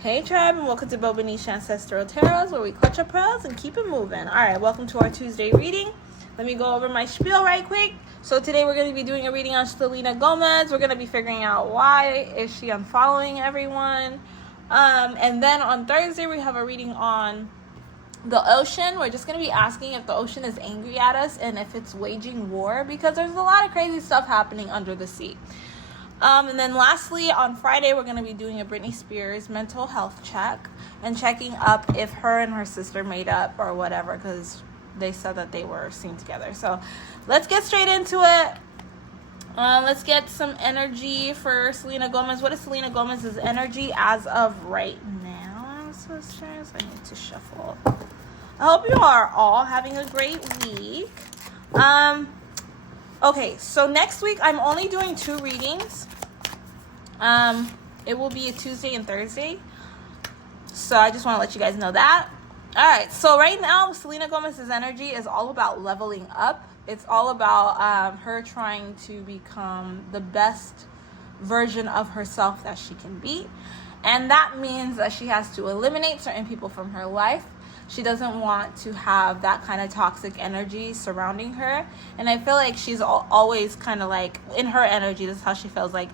Hey tribe, and welcome to Bobo-Nesha Ancestral Tarots, where we clutch our pearls and keep it moving. Alright, welcome to our Tuesday reading. Let me go over my spiel right quick. So today we're going to be doing a reading on Selena Gomez. We're going to be figuring out why is she unfollowing everyone. And then on Thursday we have a reading on the ocean. We're just going to be asking if the ocean is angry at us and if it's waging war, because there's a lot of crazy stuff happening under the sea. And then lastly, on Friday, we're going to be doing a Britney Spears mental health check and checking up if her and her sister made up or whatever, because they said that they were seen together. So let's get straight into it. Let's get some energy for Selena Gomez. What is Selena Gomez's energy as of right now, sisters? I need to shuffle. I hope you are all having a great week. Okay, so next week I'm only doing 2 readings. It will be a Tuesday and Thursday. So I just want to let you guys know that. Alright, so right now Selena Gomez's energy is all about leveling up. It's all about her trying to become the best version of herself that she can be. And that means that she has to eliminate certain people from her life. She doesn't want to have that kind of toxic energy surrounding her. And I feel like she's always kind of like, in her energy, this is how she feels like,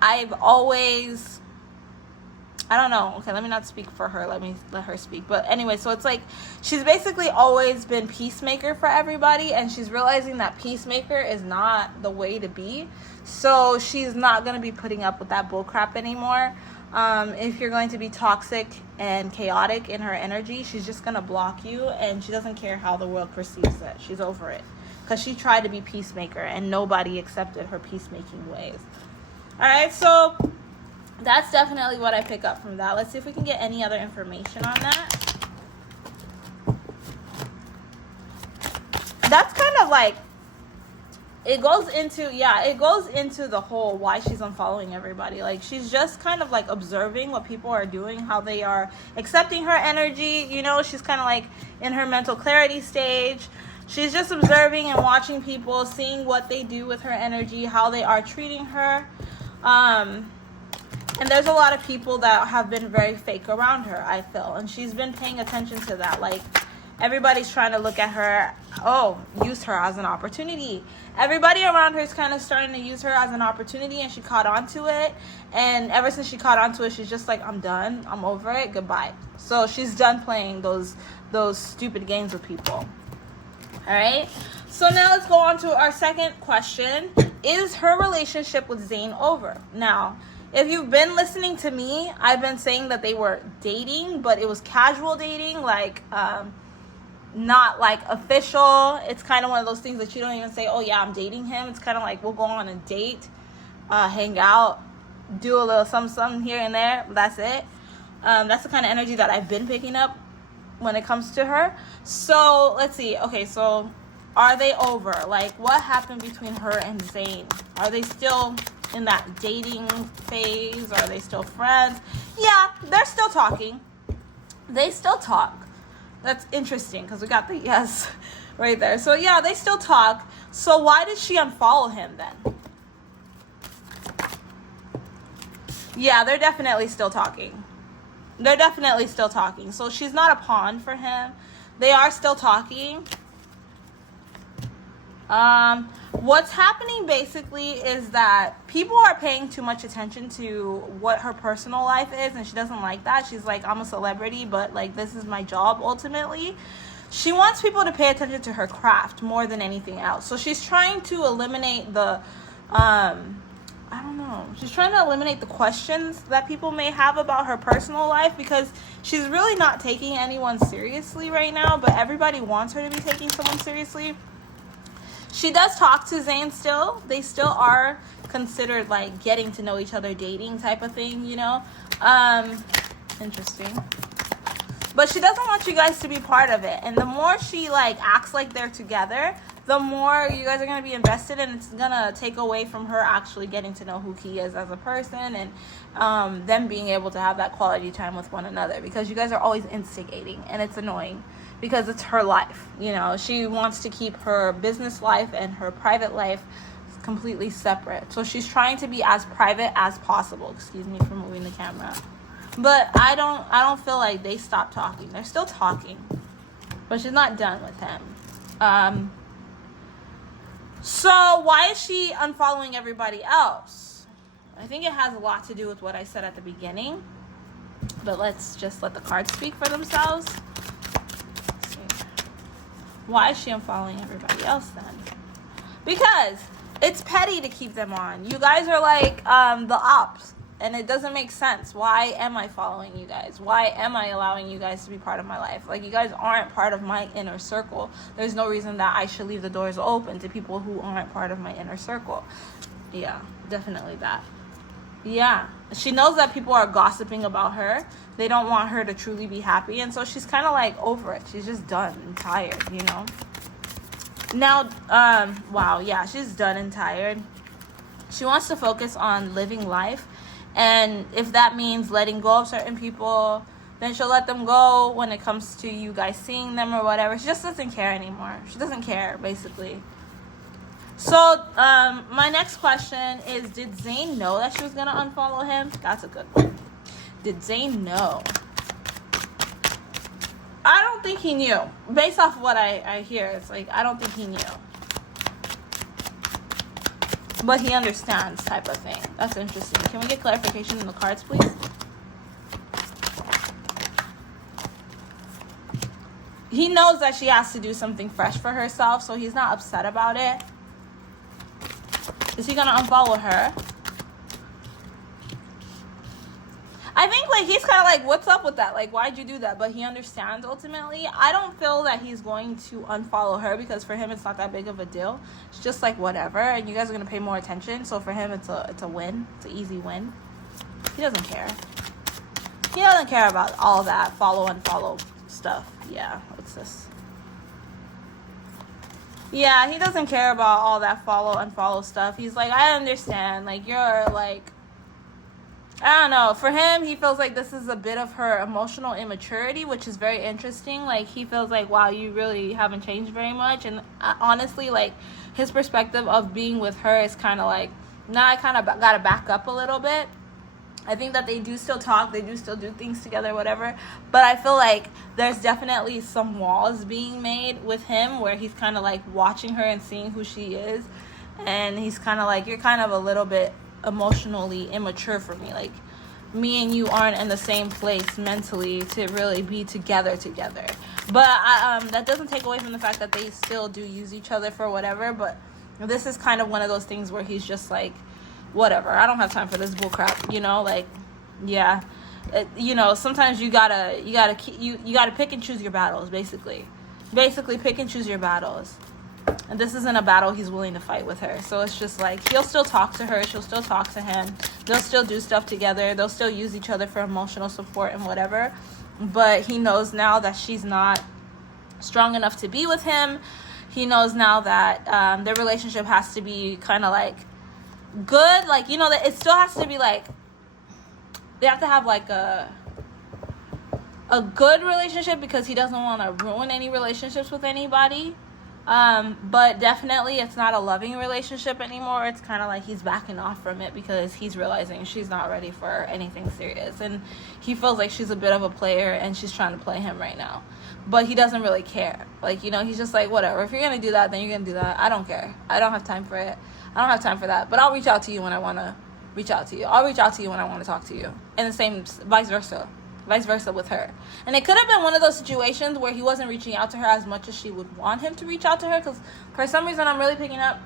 I've always, I don't know. Okay, let me not speak for her. Let her speak. But anyway, so it's like, she's basically always been peacemaker for everybody. And she's realizing that peacemaker is not the way to be. So she's not going to be putting up with that bullcrap anymore. If you're going to be toxic and chaotic in her energy, she's just going to block you, and she doesn't care how the world perceives it. She's over it because she tried to be peacemaker and nobody accepted her peacemaking ways. All right, so that's definitely what I pick up from that. Let's see if we can get any other information on that. That's kind of like, it goes into the whole why she's unfollowing everybody. Like, she's just kind of like observing what people are doing, how they are accepting her energy. You know, she's kind of like in her mental clarity stage. She's just observing and watching people, seeing what they do with her energy, how they are treating her. And there's a lot of people that have been very fake around her, I feel. And she's been paying attention to that. Like, everybody's trying to look at her, use her as an opportunity. Everybody around her is kind of starting to use her as an opportunity, and she caught on to it. And ever since she caught on to it, she's just like, I'm done. I'm over it. Goodbye. So she's done playing those stupid games with people. All right. So now let's go on to our second question. Is her relationship with Zayn over? Now, if you've been listening to me, I've been saying that they were dating, but it was casual dating, like, not like official. It's kind of one of those things that you don't even say, oh yeah, I'm dating him. It's kind of like, we'll go on a date, hang out, do a little something here and there. That's it. That's the kind of energy that I've been picking up when it comes to her. So let's see. Okay, so are they over? Like, what happened between her and Zayn? Are they still in that dating phase? Are they still friends? Yeah, they're still talking. They still talk. That's interesting because we got the yes right there. So yeah, they still talk. So why did she unfollow him then? Yeah, they're definitely still talking. They're definitely still talking. So she's not a pawn for him. They are still talking. What's happening basically is that people are paying too much attention to what her personal life is, and she doesn't like that. She's like, I'm a celebrity, but like, this is my job ultimately. She wants people to pay attention to her craft more than anything else. So she's trying to eliminate the she's trying to eliminate the questions that people may have about her personal life, because she's really not taking anyone seriously right now, but everybody wants her to be taking someone seriously. She does talk to Zayn still. They still are considered like getting to know each other, dating type of thing, you know. Interesting. But she doesn't want you guys to be part of it. And the more she like acts like they're together, the more you guys are going to be invested, and it's going to take away from her actually getting to know who he is as a person, and them being able to have that quality time with one another, because you guys are always instigating, and it's annoying because it's her life. You know, she wants to keep her business life and her private life completely separate. So she's trying to be as private as possible. Excuse me for moving the camera. But I don't feel like they stopped talking. They're still talking, but she's not done with him. So why is she unfollowing everybody else? I think it has a lot to do with what I said at the beginning. But let's just let the cards speak for themselves. Let's see. Why is she unfollowing everybody else then? Because it's petty to keep them on. You guys are like the ops. And it doesn't make sense. Why am I following you guys? Why am I allowing you guys to be part of my life? Like, you guys aren't part of my inner circle. There's no reason that I should leave the doors open to people who aren't part of my inner circle. Yeah, definitely that. Yeah, she knows that people are gossiping about her. They don't want her to truly be happy. And so she's kind of like over it. She's just done and tired, you know? Now, wow, yeah, she's done and tired. She wants to focus on living life. And if that means letting go of certain people, then she'll let them go when it comes to you guys seeing them or whatever. She just doesn't care anymore. She doesn't care, basically. So, my next question is, did Zayn know that she was going to unfollow him? That's a good one. Did Zayn know? I don't think he knew. Based off what I hear, it's like, I don't think he knew. But he understands, type of thing. That's interesting. Can we get clarification in the cards, please? He knows that she has to do something fresh for herself, so he's not upset about it. Is he gonna unfollow her? I think, like, he's kind of like, what's up with that? Like, why'd you do that? But he understands ultimately. I don't feel that he's going to unfollow her because for him it's not that big of a deal. It's just like whatever, and you guys are gonna pay more attention. So for him it's a win. It's an easy win. He doesn't care. He doesn't care about all that follow unfollow stuff. Yeah, what's this? Yeah, he doesn't care about all that follow unfollow stuff. He's like, I understand. Like, you're like, I don't know. For him, he feels like this is a bit of her emotional immaturity, which is very interesting. Like, he feels like, wow, you really haven't changed very much. And honestly, like, his perspective of being with her is kind of like, nah, I kind of got to back up a little bit. I think that they do still talk. They do still do things together, whatever. But I feel like there's definitely some walls being made with him where he's kind of like watching her and seeing who she is. And he's kind of like, you're kind of a little bit emotionally immature for me. Like, me and you aren't in the same place mentally to really be together. But that doesn't take away from the fact that they still do use each other for whatever. But this is kind of one of those things where he's just like, whatever, I don't have time for this bull crap, you know? Like, yeah, you know, sometimes you gotta pick and choose your battles. Basically pick and choose your battles. And this isn't a battle he's willing to fight with her. So it's just like, he'll still talk to her. She'll still talk to him. They'll still do stuff together. They'll still use each other for emotional support and whatever. But he knows now that she's not strong enough to be with him. He knows now that their relationship has to be kind of like good. Like, you know, that it still has to be like, they have to have like a good relationship because he doesn't want to ruin any relationships with anybody. But definitely it's not a loving relationship anymore. It's kind of like he's backing off from it because he's realizing she's not ready for anything serious, and he feels like she's a bit of a player and she's trying to play him right now, but he doesn't really care. Like, you know, he's just like, whatever, if you're gonna do that, then you're gonna do that. I don't care. I don't have time for it. I don't have time for that. But I'll reach out to you when I want to reach out to you. I'll reach out to you when I want to talk to you, and the same vice versa with her. And it could have been one of those situations where he wasn't reaching out to her as much as she would want him to reach out to her, because for some reason I'm really picking up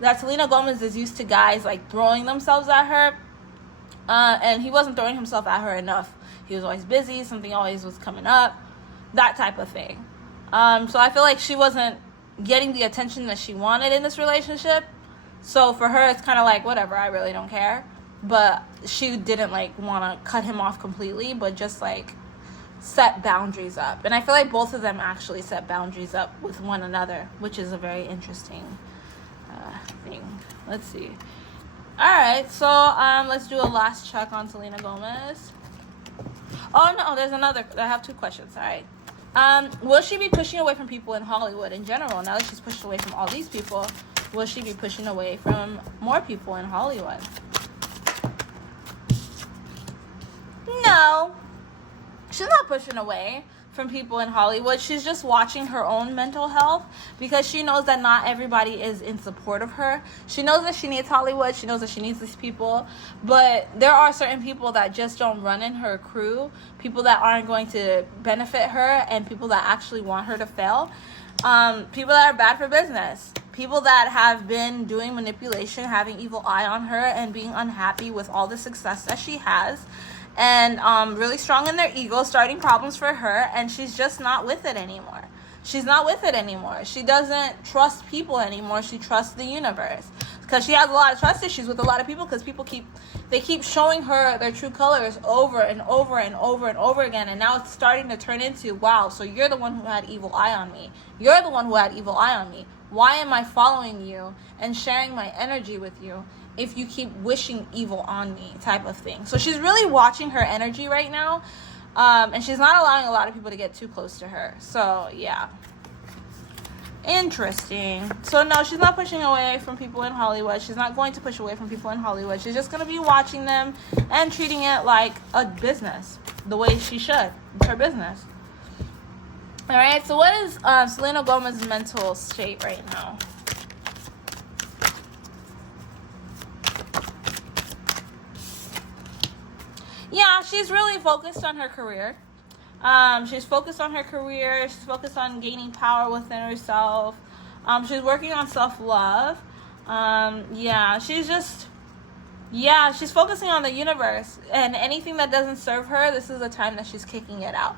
that Selena Gomez is used to guys like throwing themselves at her, and he wasn't throwing himself at her enough. He was always busy, something always was coming up, that type of thing. So I feel like she wasn't getting the attention that she wanted in this relationship. So for her, it's kind of like, whatever, I really don't care. But she didn't like want to cut him off completely, but just like set boundaries up. And I feel like both of them actually set boundaries up with one another, which is a very interesting thing. Let's see. All right, so let's do a last check on Selena Gomez. Oh no, there's another. I have two questions. All right. Will she be pushing away from people in Hollywood in general? Now that she's pushed away from all these people, will she be pushing away from more people in Hollywood? No, she's not pushing away from people in Hollywood. She's just watching her own mental health because she knows that not everybody is in support of her. She knows that she needs Hollywood. She knows that she needs these people. But there are certain people that just don't run in her crew, people that aren't going to benefit her, and people that actually want her to fail. People that are bad for business. People that have been doing manipulation, having evil eye on her, and being unhappy with all the success that she has. And really strong in their ego, starting problems for her, and she's just not with it anymore. She's not with it anymore. She doesn't trust people anymore. She trusts the universe because she has a lot of trust issues with a lot of people because people keep showing her their true colors over and over and over and over again, and now it's starting to turn into, wow, so you're the one who had evil eye on me. You're the one who had evil eye on me. Why am I following you and sharing my energy with you if you keep wishing evil on me, type of thing? So she's really watching her energy right now, and she's not allowing a lot of people to get too close to her. So yeah, interesting. So no, she's not pushing away from people in Hollywood. She's not going to push away from people in Hollywood. She's just going to be watching them and treating it like a business, the way she should. It's her business. All right, so what is Selena Gomez's mental state right now? Yeah, she's really focused on her career. She's focused on her career. She's focused on gaining power within herself. She's working on self-love. She's focusing on the universe. And anything that doesn't serve her, this is the time that she's kicking it out.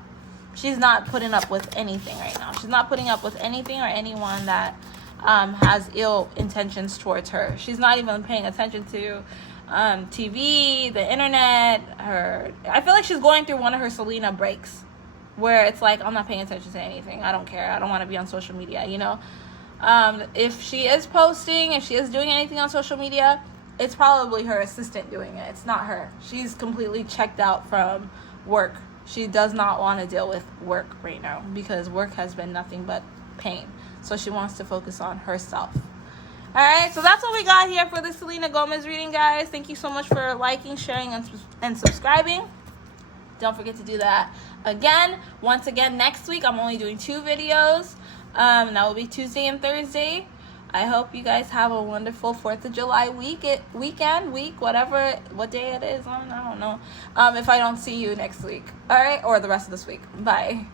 She's not putting up with anything right now. She's not putting up with anything or anyone that has ill intentions towards her. She's not even paying attention to TV, the internet. I feel like she's going through one of her Selena breaks where it's like, I'm not paying attention to anything. I don't care. I don't want to be on social media, you know? If she is posting, if she is doing anything on social media, it's probably her assistant doing it. It's not her. She's completely checked out from work. She does not want to deal with work right now because work has been nothing but pain. So she wants to focus on herself. All right, so that's what we got here for the Selena Gomez reading, guys. Thank you so much for liking, sharing, and subscribing. Don't forget to do that again. Once again, next week, I'm only doing 2 videos. That will be Tuesday and Thursday. I hope you guys have a wonderful 4th of July week, whatever, what day it is. I don't know. If I don't see you next week. All right, or the rest of this week. Bye.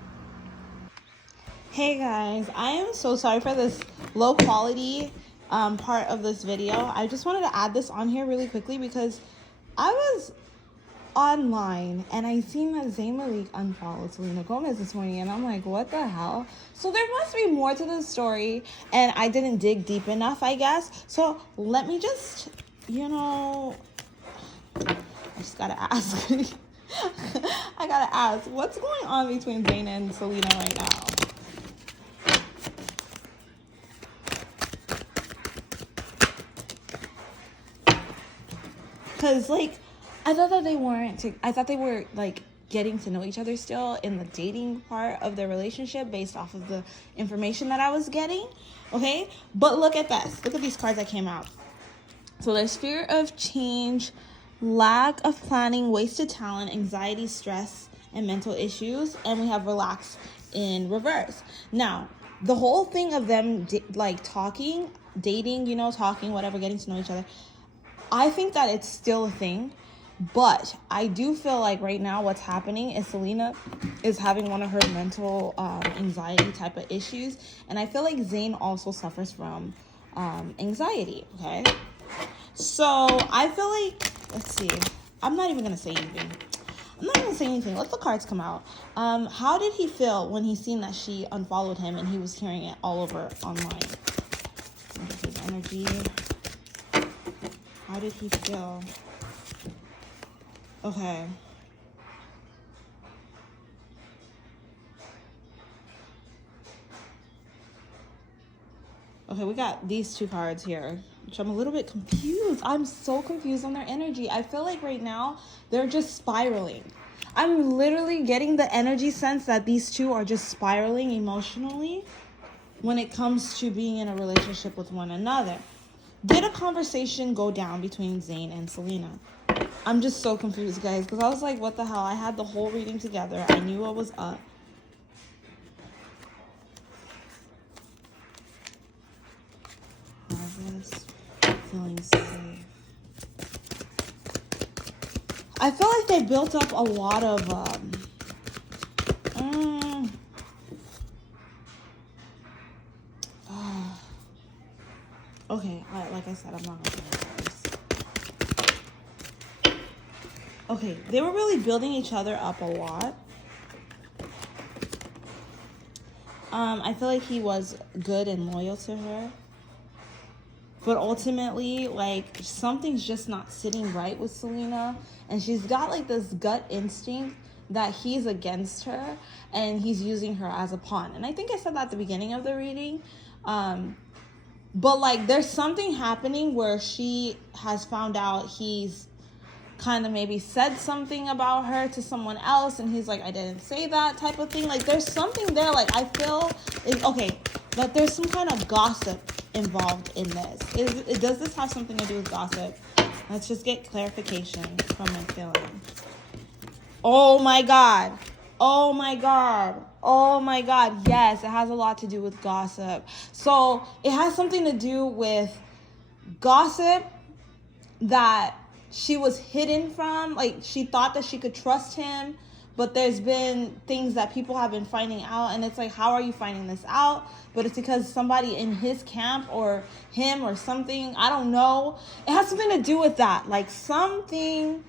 Hey, guys. I am so sorry for this low quality part of this video. I just wanted to add this on here really quickly because I was online and I seen that Zayn unfollowed Selena Gomez this morning, and I'm like, what the hell? So there must be more to the story, and I didn't dig deep enough, I guess. So let me just, I just gotta ask. I gotta ask, what's going on between Zayn and Selena right now? Because, I thought that I thought they were, getting to know each other still in the dating part of their relationship based off of the information that I was getting, okay? But look at this. Look at these cards that came out. So there's fear of change, lack of planning, wasted talent, anxiety, stress, and mental issues. And we have relax in reverse. Now, the whole thing of them, talking, dating, talking, whatever, getting to know each other, I think that it's still a thing, but I do feel like right now what's happening is Selena is having one of her mental anxiety type of issues, and I feel like Zayn also suffers from anxiety, okay? So I feel like, let's see, I'm not even going to say anything. Let the cards come out. How did he feel when he seen that she unfollowed him and he was hearing it all over online? His energy. How did he feel? Okay. Okay, we got these 2 cards here, which I'm a little bit confused. I'm so confused on their energy. I feel like right now they're just spiraling. I'm literally getting the energy sense that these 2 are just spiraling emotionally when it comes to being in a relationship with one another. Did a conversation go down between Zayn and Selena? I'm just so confused, guys, because I was like, what the hell? I had the whole reading together. I knew what was up. Harvest, feeling safe. I feel like they built up a lot of okay, like I said, I'm not gonna say this. Okay, they were really building each other up a lot. I feel like he was good and loyal to her. But ultimately, like, something's just not sitting right with Selena. And she's got, like, this gut instinct that he's against her and he's using her as a pawn. And I think I said that at the beginning of the reading. But, like, there's something happening where she has found out he's kind of maybe said something about her to someone else, and he's like, I didn't say that, type of thing. Like, there's something there. Like, I feel, okay, but there's some kind of gossip involved in this. Does this have something to do with gossip? Let's just get clarification from my feeling. Oh my God. Oh my God. Oh my God. Yes, it has a lot to do with gossip. So it has something to do with gossip that she was hidden from. Like, she thought that she could trust him, but there's been things that people have been finding out, and it's like, how are you finding this out? But it's because somebody in his camp or him or something, I don't know. It has something to do with that. Like, something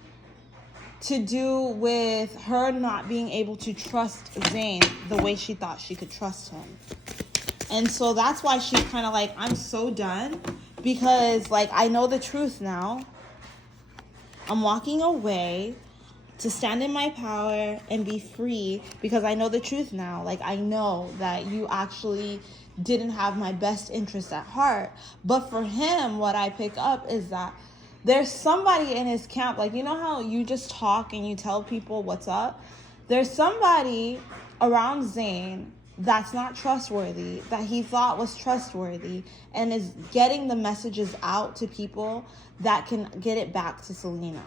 to do with her not being able to trust Zayn the way she thought she could trust him. And so that's why she's kind of like, I'm so done, because, like, I know the truth now. I'm walking away to stand in my power and be free because I know the truth now. Like, I know that you actually didn't have my best interest at heart. But for him, what I pick up is that there's somebody in his camp. Like, you know how you just talk and you tell people what's up? There's somebody around Zayn that's not trustworthy, that he thought was trustworthy, and is getting the messages out to people that can get it back to Selena.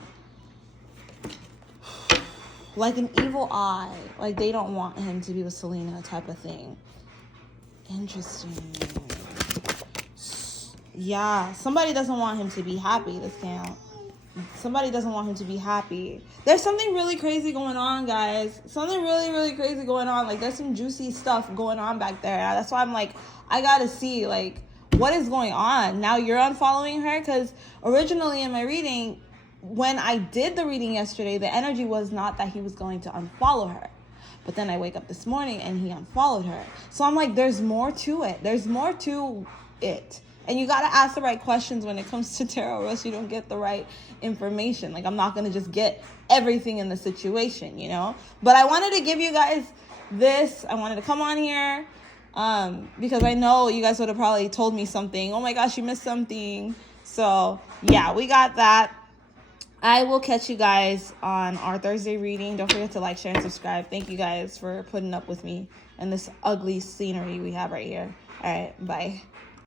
Like an evil eye. Like, they don't want him to be with Selena type of thing. Interesting. Yeah, somebody doesn't want him to be happy, this camp. Somebody doesn't want him to be happy. There's something really crazy going on, guys. Something really, really crazy going on. Like, there's some juicy stuff going on back there. That's why I'm like, I gotta see, like, what is going on? Now you're unfollowing her? Because originally in my reading, when I did the reading yesterday, the energy was not that he was going to unfollow her. But then I wake up this morning and he unfollowed her. So I'm like, there's more to it. There's more to it. And you got to ask the right questions when it comes to tarot, or else you don't get the right information. Like, I'm not going to just get everything in the situation, you know? But I wanted to give you guys this. I wanted to come on here because I know you guys would have probably told me something. Oh, my gosh, you missed something. So, yeah, we got that. I will catch you guys on our Thursday reading. Don't forget to like, share, and subscribe. Thank you guys for putting up with me and this ugly scenery we have right here. All right, bye.